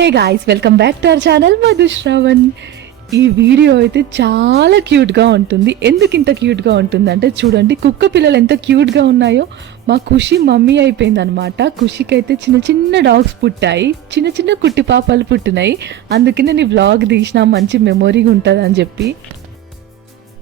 Hey guys, welcome back to our channel Madhushravan. ఈ video అయితే చాలా క్యూట్గా ఉంటుంది. ఎందుకు ఇంత క్యూట్గా ఉంటుందంటే చూడండి, కుక్క పిల్లలు ఎంత క్యూట్గా ఉన్నాయో. మా ఖుషి మమ్మీ అయిపోయింది అనమాట. ఖుషికి అయితే చిన్న చిన్న డాగ్స్ పుట్టాయి, చిన్న చిన్న కుట్టి పాపాలు పుట్టినాయి. అందుకే నేను ఈ వ్లాగ్ తీసిన, మంచి మెమొరీగా ఉంటుంది అని చెప్పి.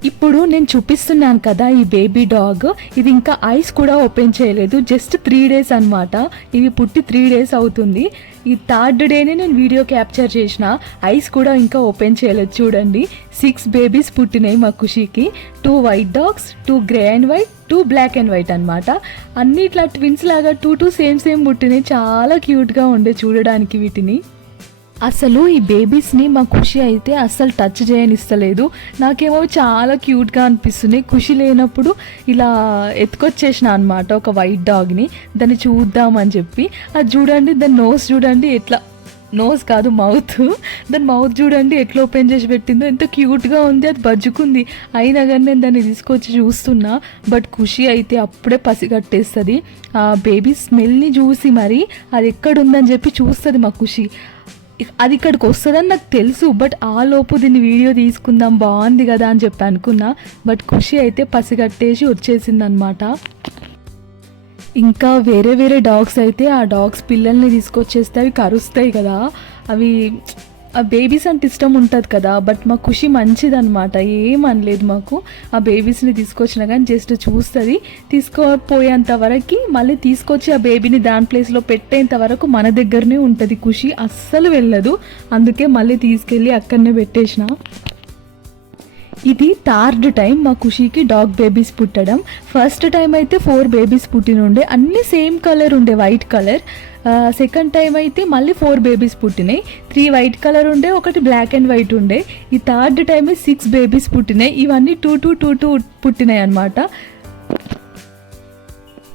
ఇప్పుడు నేను చూపిస్తున్నాను కదా ఈ బేబీ డాగ్, ఇది ఇంకా ఐస్ కూడా ఓపెన్ చేయలేదు. జస్ట్ 3 days అనమాట. ఇది పుట్టి 3 days అవుతుంది. ఈ 3rd డేనే నేను వీడియో క్యాప్చర్ చేసిన. ఐస్ కూడా ఇంకా ఓపెన్ చేయలేదు. చూడండి, 6 బేబీస్ పుట్టినాయి మా ఖుషికి. 2 white dogs, 2 grey and white, 2 black and white అనమాట. అన్ని ఇట్లా ట్విన్స్ లాగా 2 సేమ్ పుట్టినాయి. చాలా క్యూట్గా ఉండే చూడడానికి వీటిని. అసలు ఈ బేబీస్ని మా ఖుషి అయితే అస్సలు టచ్ చేయనిస్తలేదు. నాకేమో చాలా క్యూట్గా అనిపిస్తున్నాయి. ఖుషి లేనప్పుడు ఇలా ఎత్తుకొచ్చేసిన అనమాట ఒక వైట్ డాగ్ని, దాన్ని చూద్దామని చెప్పి. అది చూడండి, దాని నోస్ చూడండి ఎట్లా, నోస్ కాదు మౌత్, దాని మౌత్ చూడండి ఎట్లా ఓపెన్ చేసి పెట్టిందో, ఎంత క్యూట్గా ఉంది. అది బజ్జుకుంది, అయినా కానీ నేను దాన్ని తీసుకొచ్చి చూస్తున్నా. బట్ ఖుషి అయితే అప్పుడే పసిగట్టేస్తుంది. ఆ బేబీ స్మెల్ని చూసి మరి అది ఎక్కడుందని చెప్పి చూస్తుంది మా ఖుషి. అది ఇక్కడికి వస్తుందని నాకు తెలుసు, బట్ ఆ లోపు దీన్ని వీడియో తీసుకుందాం బాగుంది కదా అని చెప్పి అనుకున్నా. బట్ ఖుషి అయితే పసిగట్టేసి వచ్చేసింది అనమాట. ఇంకా వేరే వేరే డాగ్స్ అయితే ఆ డాగ్స్ పిల్లల్ని తీసుకొచ్చేస్తే అవి కరుస్తాయి కదా. అవి ఆ బేబీస్ అంటే ఇష్టం ఉంటుంది కదా. బట్ మా ఖుషి మంచిదనమాట, ఏమనలేదు మాకు. ఆ బేబీస్ని తీసుకొచ్చినా కానీ జస్ట్ చూస్తుంది. తీసుకుపోయేంత వరకు మళ్ళీ తీసుకొచ్చి ఆ బేబీని దాని ప్లేస్లో పెట్టేంత వరకు మన దగ్గరనే ఉంటుంది. ఖుషి అస్సలు వెళ్ళదు. అందుకే మళ్ళీ తీసుకెళ్ళి అక్కడనే పెట్టేసిన. ఇది 3rd టైం మా ఖుషికి డాగ్ బేబీస్ పుట్టడం. ఫస్ట్ టైం అయితే 4 బేబీస్ పుట్టినుండే, అన్నీ సేమ్ కలర్ ఉండే, వైట్ కలర్. సెకండ్ టైం అయితే మళ్ళీ 4 బేబీస్ పుట్టినాయి. 3 వైట్ కలర్ ఉండే, 1 బ్లాక్ అండ్ వైట్ ఉండే. ఈ 3rd టైమే 6 బేబీస్ పుట్టినాయి. ఇవన్నీ 2 పుట్టినాయి అన్నమాట.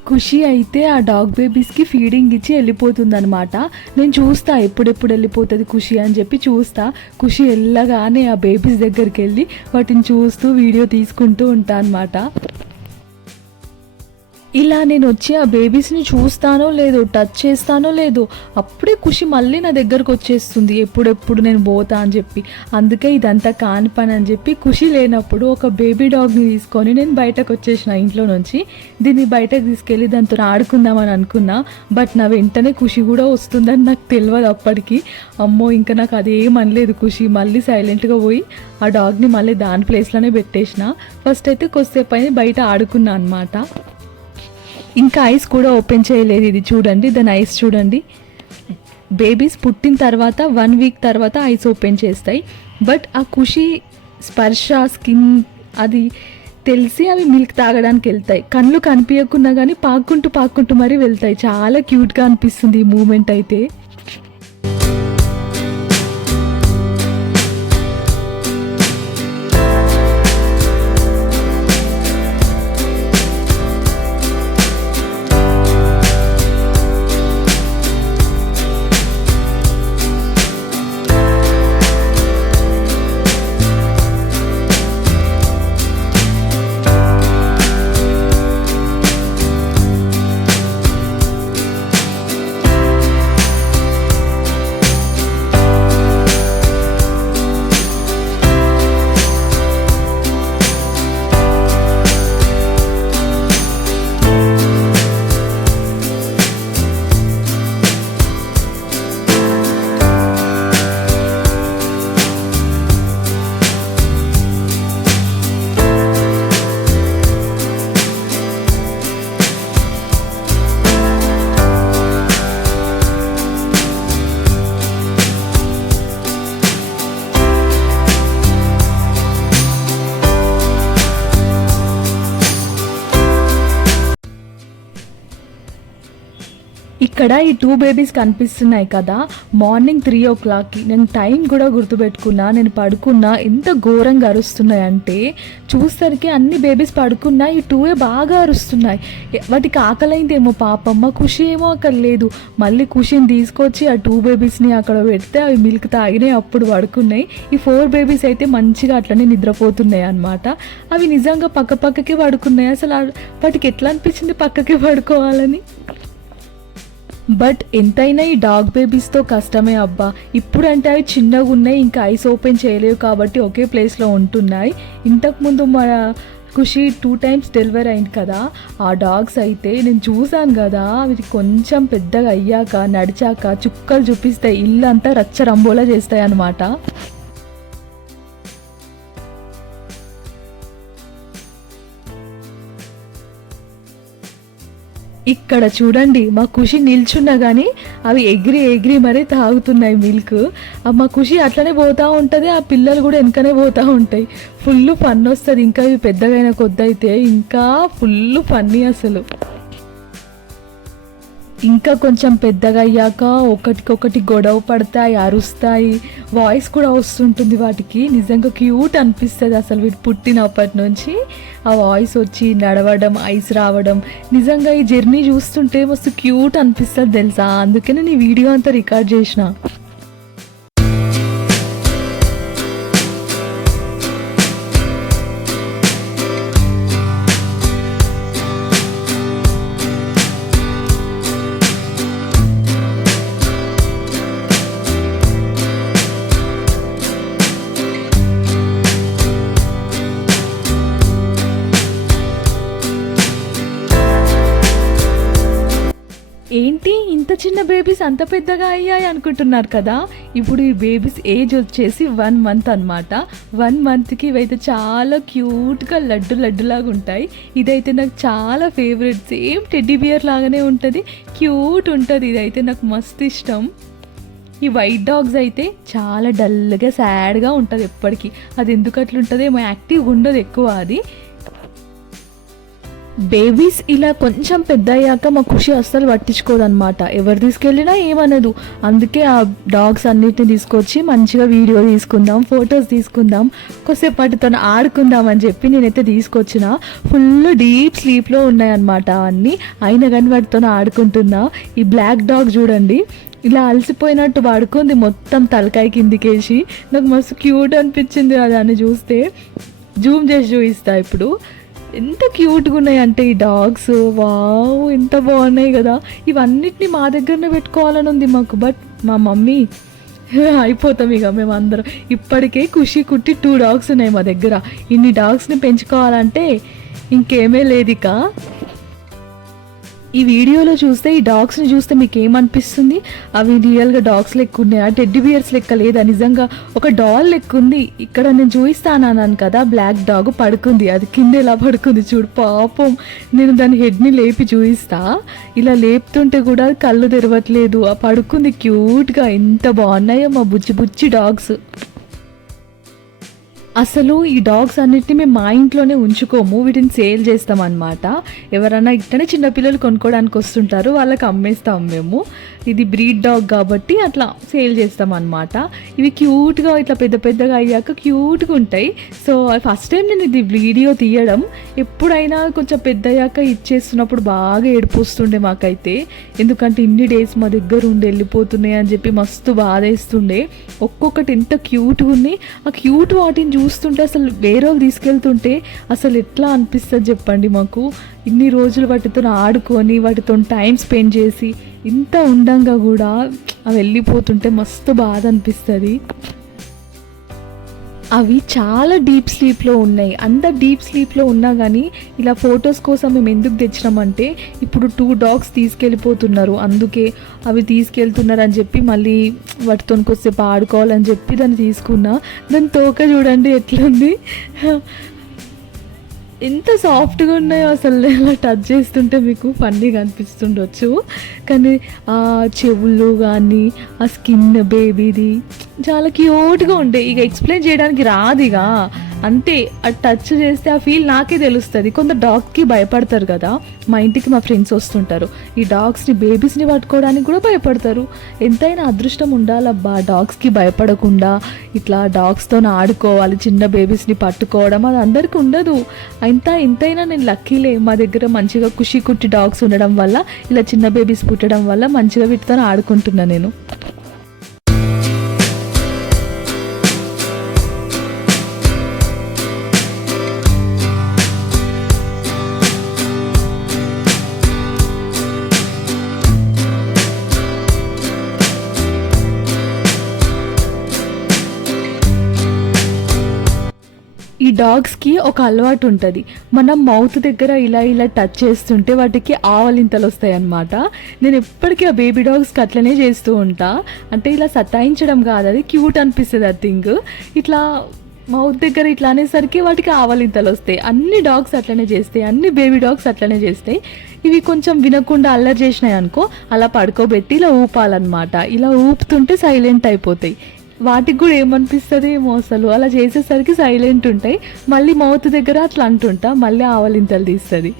ఖుషి అయితే ఆ డాగ్ బేబీస్కి ఫీడింగ్ ఇచ్చి వెళ్ళిపోతుంది అనమాట. నేను చూస్తా ఎప్పుడెప్పుడు వెళ్ళిపోతుంది ఖుషి అని చెప్పి చూస్తా. ఖుషి వెళ్ళగానే ఆ బేబీస్ దగ్గరికి వెళ్ళి వాటిని చూస్తూ వీడియో తీసుకుంటూ ఉంటా అనమాట. ఇలా నేను వచ్చి ఆ బేబీస్ని చూస్తానో లేదో, టచ్ చేస్తానో లేదో, అప్పుడే ఖుషి మళ్ళీ నా దగ్గరకు వచ్చేస్తుంది, ఎప్పుడెప్పుడు నేను పోతా అని చెప్పి. అందుకే ఇదంతా కాని పని అని చెప్పి ఖుషి లేనప్పుడు ఒక బేబీ డాగ్ని తీసుకొని నేను బయటకు వచ్చేసిన ఇంట్లో నుంచి. దీన్ని బయటకు తీసుకెళ్ళి దాంతో ఆడుకుందామని అనుకున్నా. బట్ నా వెంటనే ఖుషి కూడా వస్తుందని నాకు తెలియదు అప్పటికి. అమ్మో, ఇంకా నాకు అదేం అనలేదు ఖుషి. మళ్ళీ సైలెంట్గా పోయి ఆ డాగ్ని మళ్ళీ దాని ప్లేస్లోనే పెట్టేసిన. ఫస్ట్ అయితే కొద్దిసేపు అయినా బయట ఆడుకున్నా అనమాట. ఇంకా ఐస్ కూడా ఓపెన్ చేయలేదు. ఇది చూడండి, దాని ఐస్ చూడండి. బేబీస్ పుట్టిన తర్వాత 1 week తర్వాత ఐస్ ఓపెన్ చేస్తాయి. బట్ ఆ ఖుషి స్పర్శ, స్కిన్ అది తెలిసి అవి మిల్క్ తాగడానికి వెళ్తాయి. కళ్ళు కనిపించకున్నా కానీ పాక్కుంటూ మరీ వెళ్తాయి. చాలా క్యూట్గా అనిపిస్తుంది ఈ మూమెంట్ అయితే. ఇక్కడ ఈ 2 బేబీస్ కనిపిస్తున్నాయి కదా. మార్నింగ్ 3 o'clockకి నేను టైం కూడా గుర్తుపెట్టుకున్నా. నేను పడుకున్నా, ఎంత ఘోరంగా అరుస్తున్నాయి అంటే చూసరికి అన్ని బేబీస్ పడుకున్నాయి, ఈ 2 బాగా అరుస్తున్నాయి. వాటికి ఆకలైందేమో పాపమ్మ. ఖుషి ఏమో అక్కడ లేదు. మళ్ళీ ఖుషిని తీసుకొచ్చి ఆ 2 బేబీస్ని అక్కడ పెడితే అవి మిల్క్ తాగినాయి, అప్పుడు పడుకున్నాయి. ఈ 4 బేబీస్ అయితే మంచిగా అట్లనే నిద్రపోతున్నాయి అన్నమాట. అవి నిజంగా పక్కకే పడుకున్నాయి. అసలు వాటికి ఎట్లా అనిపించింది పక్కకే పడుకోవాలని. బట్ ఎంతైనా ఈ డాగ్ బేబీస్తో కష్టమే అబ్బా. ఇప్పుడంటే అవి చిన్నగా ఉన్నాయి, ఇంకా ఐస్ ఓపెన్ చేయలేవు కాబట్టి ఒకే ప్లేస్లో ఉంటున్నాయి. ఇంతకుముందు మన ఖుషి 2 times డెలివరీ అయింది కదా, ఆ డాగ్స్ అయితే నేను చూసాను కదా, అవి కొంచెం పెద్దగా అయ్యాక నడిచాక చుక్కలు చూపిస్తాయి, ఇల్లు అంతా రచ్చరంబోలా చేస్తాయి అన్నమాట. ఇక్కడ చూడండి మా ఖుషి నిల్చున్నా కానీ అవి ఎగిరి ఎగిరి మరీ తాగుతున్నాయి మిల్క్. మా ఖుషి అట్లనే పోతూ ఉంటుంది, ఆ పిల్లలు కూడా వెనకనే పోతూ ఉంటాయి. ఫుల్ ఫన్ వస్తుంది. ఇంకా ఇవి పెద్దగైన కొద్ది అయితే ఇంకా ఫుల్ ఫన్నీ అసలు. ఇంకా కొంచెం పెద్దగా అయ్యాక ఒకటికొకటి గొడవ పడతాయి, అరుస్తాయి, వాయిస్ కూడా వస్తుంటుంది వాటికి. నిజంగా క్యూట్ అనిపిస్తుంది అసలు. వీటి పుట్టినప్పటి నుంచి ఆ వాయిస్ వచ్చి నడవడం, ఐస్ రావడం, నిజంగా ఈ జర్నీ చూస్తుంటే మస్తు క్యూట్ అనిపిస్తుంది తెలుసా. అందుకే నేను ఈ వీడియో అంతా రికార్డ్ చేసిన. ఏంటి ఇంత చిన్న బేబీస్ అంత పెద్దగా అయ్యాయి అనుకుంటున్నారు కదా. ఇప్పుడు ఈ బేబీస్ ఏజ్ వచ్చేసి 1 month అనమాట. 1 monthకి ఇవైతే చాలా క్యూట్గా లడ్డులాగా ఉంటాయి. ఇదైతే నాకు చాలా ఫేవరెట్. సేమ్ టెడ్డీ బియర్ లాగానే ఉంటుంది, క్యూట్ ఉంటుంది. ఇదైతే నాకు మస్తు ఇష్టం. ఈ వైట్ డాగ్స్ అయితే చాలా డల్గా సాడ్గా ఉంటుంది ఎప్పటికీ. అది ఎందుకు అట్లుంటుంది ఏమో, యాక్టివ్గా ఉండదు ఎక్కువ. అది బేబీస్ ఇలా కొంచెం పెద్ద అయ్యాక మా ఖుషి అస్సలు పట్టించుకోదన్నమాట. ఎవరు తీసుకెళ్ళినా ఏమనదు. అందుకే ఆ డాగ్స్ అన్నిటిని తీసుకొచ్చి మంచిగా వీడియో తీసుకుందాం, ఫొటోస్ తీసుకుందాం, కొద్దిసేపు వాటితో ఆడుకుందాం అని చెప్పి నేనైతే తీసుకొచ్చిన. ఫుల్ డీప్ స్లీప్లో ఉన్నాయన్నమాట అవన్నీ. అయినా కానీ వాటితో ఆడుకుంటున్నా. ఈ బ్లాక్ డాగ్ చూడండి, ఇలా అలసిపోయినట్టు పడుకుంది మొత్తం తలకాయ కిందికేసి. నాకు మస్తు క్యూట్ అనిపించింది దాన్ని చూస్తే. జూమ్ చేసి చూపిస్తా ఇప్పుడు. ఎంత క్యూట్గా ఉన్నాయి అంటే ఈ డాగ్స్. వావ్, ఎంత బాగున్నాయి కదా. ఇవన్నిటిని మా దగ్గరనే పెట్టుకోవాలని ఉంది మాకు. బట్ మా మమ్మీ అయిపోతాం ఇక మేమందరం. ఇప్పటికే ఖుషి కుట్టి 2 dogs ఉన్నాయి మా దగ్గర. ఇన్ని డాగ్స్ని పెంచుకోవాలంటే ఇంకేమీ లేదు ఇక. ఈ వీడియోలో చూస్తే ఈ డాగ్స్ని చూస్తే మీకు ఏమనిపిస్తుంది? అవి రియల్గా డాగ్స్ లెక్క ఉన్నాయా, టెడ్డీ బియర్స్ లెక్క లేదా, నిజంగా ఒక డాల్ లెక్క ఉంది. ఇక్కడ నేను చూపిస్తాను కదా, బ్లాక్ డాగ్ పడుకుంది. అది కింద ఎలా పడుకుంది చూడు పాపం. నేను దాని హెడ్ని లేపి చూపిస్తా. ఇలా లేపుతుంటే కూడా కళ్ళు తెరవట్లేదు, ఆ పడుకుంది క్యూట్గా. ఎంత బాగున్నాయో మా బుజ్జి డాగ్స్. అసలు ఈ డాగ్స్ అన్నిటిని మేము మా ఇంట్లోనే ఉంచుకోము, వీటిని సేల్ చేస్తాం అన్నమాట. ఎవరైనా ఇట్లనే చిన్నపిల్లలు కొనుక్కోవడానికి వస్తుంటారు, వాళ్ళకి అమ్మేస్తాం మేము. ఇది బ్రీడ్ డాగ్ కాబట్టి అట్లా సేల్ చేస్తాం అన్నమాట. ఇవి క్యూట్గా ఇట్లా పెద్దగా అయ్యాక క్యూట్గా ఉంటాయి. సో ఫస్ట్ టైం నేను ఇది వీడియో తీయడం. ఎప్పుడైనా కొంచెం పెద్ద అయ్యాక ఇచ్చేస్తున్నప్పుడు బాగా ఏడుపు వస్తుండే మాకైతే. ఎందుకంటే ఇన్ని డేస్ మా దగ్గర ఉండి వెళ్ళిపోతున్నాయి అని చెప్పి మస్తు బాధేస్తుండే. ఒక్కొక్కటి ఎంత క్యూట్గా ఉంది. ఆ క్యూట్ వాటిని చూస్తుంటే అసలు వేరే తీసుకెళ్తుంటే అసలు ఎట్లా అనిపిస్తుంది చెప్పండి మాకు. ఇన్ని రోజులు వాటితో ఆడుకొని వాటితో టైం స్పెండ్ చేసి ఇంత ఉండంగా కూడా అవి వెళ్ళిపోతుంటే మస్తు బాధ అనిపిస్తుంది. అవి చాలా డీప్ స్లీప్లో ఉన్నాయి. అంత డీప్ స్లీప్లో ఉన్నా కానీ ఇలా ఫొటోస్ కోసం మేము ఎందుకు తెచ్చినామంటే, ఇప్పుడు 2 dogs తీసుకెళ్ళిపోతున్నారు, అందుకే అవి తీసుకెళ్తున్నారు అని చెప్పి మళ్ళీ వాటితో కొద్దిసేపు ఆడుకోవాలని చెప్పి దాన్ని తీసుకున్నా. దాని తోక చూడండి ఎట్లుంది, ఎంత సాఫ్ట్గా ఉన్నాయో అసలు. ఇలా టచ్ చేస్తుంటే మీకు ఫన్నీగా అనిపిస్తుండొచ్చు, కానీ ఆ చెవులు కానీ ఆ స్కిన్ బేబీది చాలా క్యూట్గా ఉండే. ఇక ఎక్స్ప్లెయిన్ చేయడానికి రాదు ఇక, అంతే. ఆ టచ్ చేస్తే ఆ ఫీల్ నాకే తెలుస్తుంది. కొంత డాగ్కి భయపడతారు కదా. మా ఇంటికి మా ఫ్రెండ్స్ వస్తుంటారు, ఈ డాగ్స్ని బేబీస్ని పట్టుకోవడానికి కూడా భయపడతారు. ఎంతైనా అదృష్టం ఉండాలబ్బా డాగ్స్కి భయపడకుండా ఇట్లా డాగ్స్తో ఆడుకోవాలి, చిన్న బేబీస్ని పట్టుకోవడం అది అందరికీ ఉండదు. ఎంతైనా నేను లక్కీలే. మా దగ్గర మంచిగా ఖుషి కుట్టి డాగ్స్ ఉండడం వల్ల, ఇలా చిన్న బేబీస్ పుట్టడం వల్ల మంచిగా వీటితో ఆడుకుంటున్నా నేను. డాగ్స్కి ఒక అలవాటు ఉంటుంది. మనం మౌత్ దగ్గర ఇలా ఇలా టచ్ చేస్తుంటే వాటికి ఆవలింతలు వస్తాయి అన్నమాట. నేను ఎప్పటికీ ఆ బేబీ డాగ్స్కి అట్లనే చేస్తూ ఉంటా. అంటే ఇలా సతాయించడం కాదు, అది క్యూట్ అనిపిస్తుంది ఆ థింగ్. ఇట్లా మౌత్ దగ్గర ఇట్లా అనేసరికి వాటికి ఆవలింతలు వస్తాయి. అన్ని డాగ్స్ అట్లనే చేస్తాయి, అన్ని బేబీ డాగ్స్ అట్లనే చేస్తాయి. ఇవి కొంచెం వినకుండా అల్లరి చేసినాయి అనుకో, అలా పడుకోబెట్టి ఇలా ఊపాలన్నమాట. ఇలా ఊపుతుంటే సైలెంట్ అయిపోతాయి. వాటికి కూడా ఏమనిపిస్తుంది ఏమో అసలు, అలా చేసేసరికి సైలెంట్ ఉంటాయి. మళ్ళీ మౌత్ దగ్గర అట్లా అంటుంటా, మళ్ళీ ఆవలింతలు తీస్తుంది.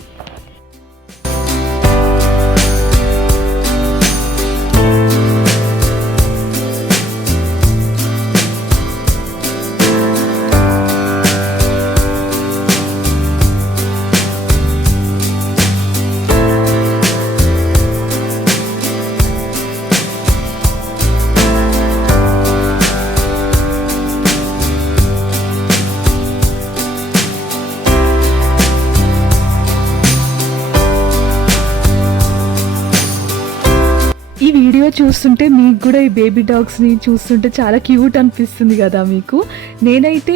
ఈ వీడియో చూస్తుంటే మీకు కూడా ఈ బేబీ డాగ్స్ని చూస్తుంటే చాలా క్యూట్ అనిపిస్తుంది కదా మీకు. నేనైతే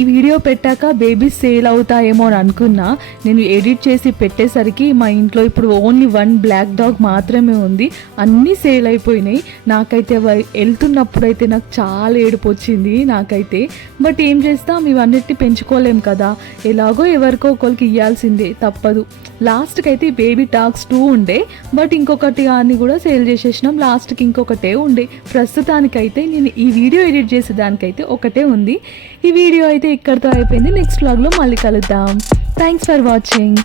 ఈ వీడియో పెట్టాక బేబీస్ సేల్ అవుతాయేమో అని అనుకున్నా. నేను ఎడిట్ చేసి పెట్టేసరికి మా ఇంట్లో ఇప్పుడు ఓన్లీ 1 బ్లాక్ డాగ్ మాత్రమే ఉంది. అన్నీ సేల్ అయిపోయినాయి. నాకైతే వెళ్తున్నప్పుడు అయితే నాకు చాలా ఏడుపు వచ్చింది నాకైతే. బట్ ఏం చేస్తాం, ఇవన్నిటిని పెంచుకోలేం కదా, ఎలాగో ఎవరికో ఒకరికి ఇవ్వాల్సిందే, తప్పదు. లాస్ట్కి అయితే ఈ బేబీ డాగ్స్ 2 ఉండే, బట్ ఇంకొకటి అన్ని కూడా సేల్ చేసేసినాం. లాస్ట్కి ఇంకొకటే ఉండే. ప్రస్తుతానికైతే నేను ఈ వీడియో ఎడిట్ చేసే దానికైతే ఒకటే ఉంది. ఈ వీడియో అయితే ఇక్కడితో అయిపోయింది. నెక్స్ట్ వ్లాగ్లో మళ్ళీ కలుద్దాం. Thanks for watching.